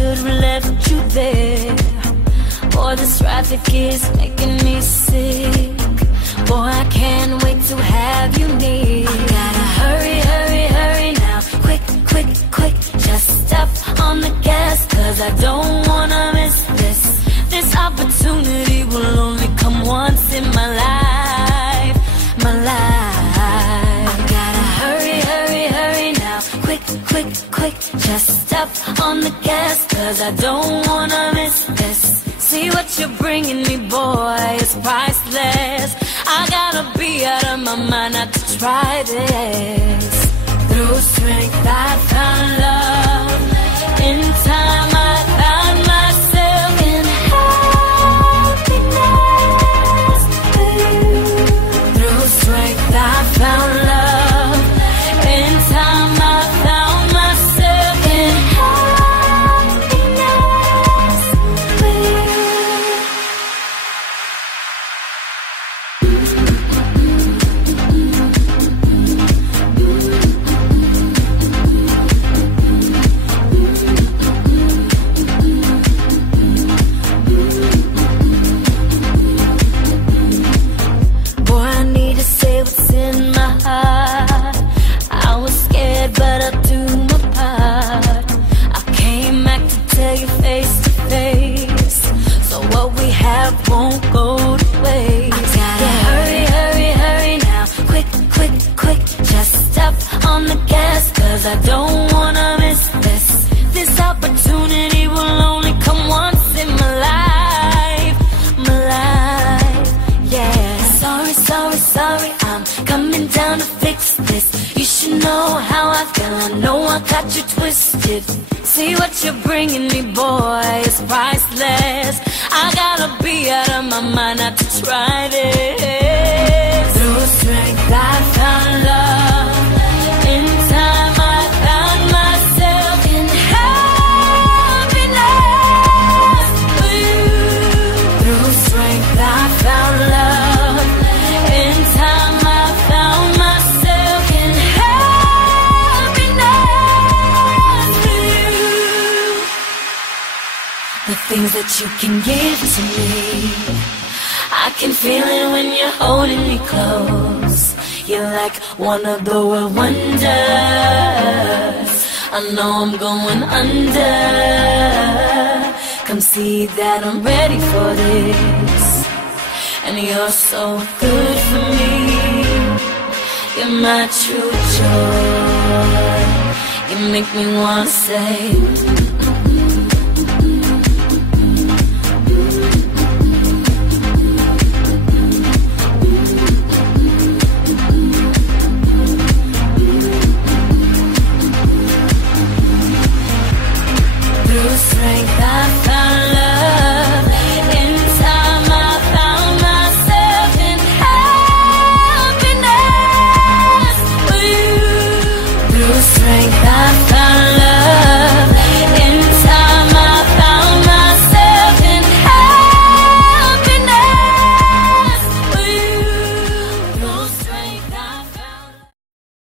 should've left you there. Boy, this traffic is making me sick. Boy, I can't wait to have you near. I gotta hurry, hurry, hurry now. Quick, quick, quick, just step on the gas, cause I don't wanna miss this. This opportunity will only come once in my life, my life. I gotta hurry, hurry, hurry now. Quick, quick, quick, just step on the gas, cause I don't wanna miss this. See what you're bringing me, boy, it's priceless. I gotta be out of my mind not to try this. Through strength I found love. In time I found myself in happiness. Through strength I found love. In time I found myself in happiness. Boy, I need to say what's in my heart. I was scared, but I'll do my part. I came back to tell you face to face, so what we have won't go to waste. I gotta hurry, hurry, hurry now. Quick, quick, quick, just step on the gas, cause I don't wanna miss this. This opportunity will only come once in my life, my life, yeah. Sorry, sorry, sorry, I'm coming down to fix this. You should know how I feel, I know I got you twisted. See what you're bringing me, boy, it's priceless. I gotta be out of my mind not to try this. Through strength I found love. In time I found myself in happiness. Through strength I found love. In time I found myself in happiness. The things that you can give to me, I can feel it when you're holding me close. You're like one of the world wonders. I know I'm going under. Come see that I'm ready for this. And you're so good for me. You're my true joy. You make me wanna say